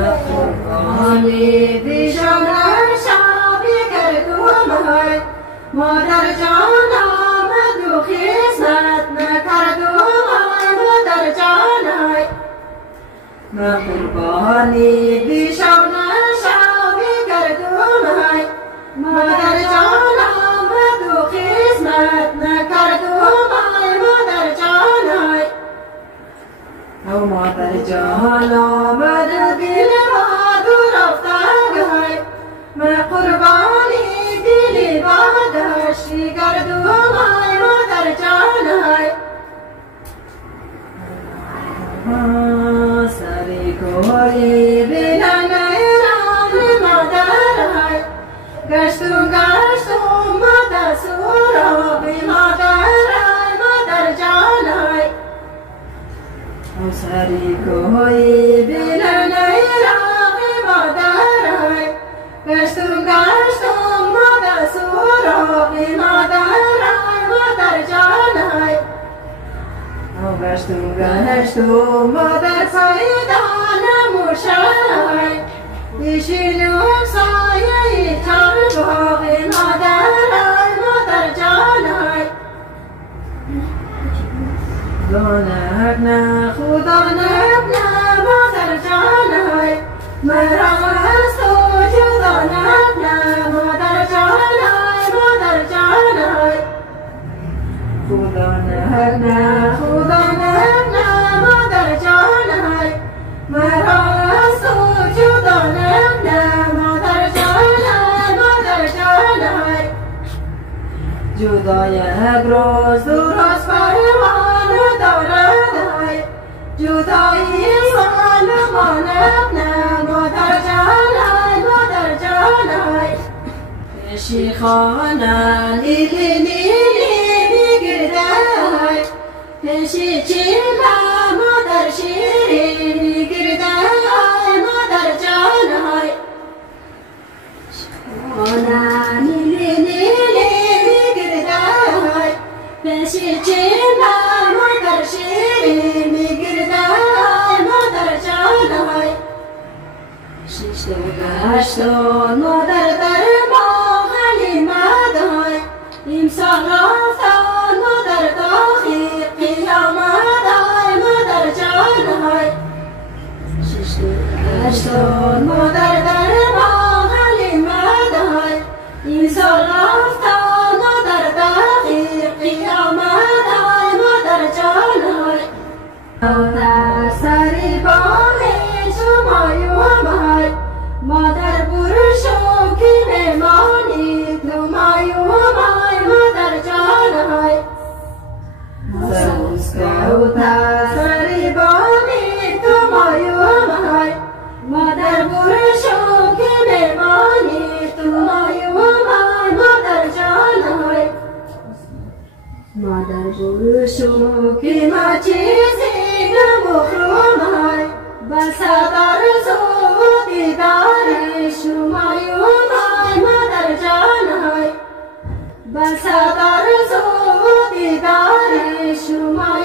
قربانی دیشان شبی کردم های مادر جان آمد و خیزت نکردم های مادر جان های قربانی دیشان شبی کردم های مادر جان آمد و خیزت نکردم های مادر جان های او مادر جان آمد و دل ما دور افتاد های من قربانی دلی بادشی گردم های مادر جان های سری کوری بلن ایران مادر های گشتم مادر سورا بی مادر های مادر جان های سری کوی بلن ایران مادر های گشتم مادر سورا بی مادر های مادر جان های گشتم مادر سایدان موشای بیشینم سایه چار باغ مادر جان های دانک نه خدا نه مادر جان های مرا از تو جدا نه مادر جان های مادر جان های خدا نه مادر جان های مرا از تو جدا نه مادر جان های مادر جان های جدا یک روز دور از پروانه دارد های جدایی سال مانم نه مادر جان های مادر جان های پیشی خانه نیلی میگرده های پیشی چیمه مادر شیری میگرده های مادر جان های خانه نیلی میگرده های پیشی چیمه مادر شیری میگرده های مادر جان های شش گشتان مادر در ما غلیمت های امسال رفتان مادر داخل قیامت های مادر جان های شش گشتان مادر در ما غلیمت های امسال رفتان مادر داخل قیامت های مادر جان های در سری باقی شما یوم مادر برشو که بمانی تو مایوم های مادر جان های سوز کهوتا سری باقی تو مایوم های مادر برشو که بمانی تو مایوم های مادر جان های مادر برشو که ما چیزی نمخروم های بس در زود دیدار شما یوم های مادر جان های بس در زود دیدار شما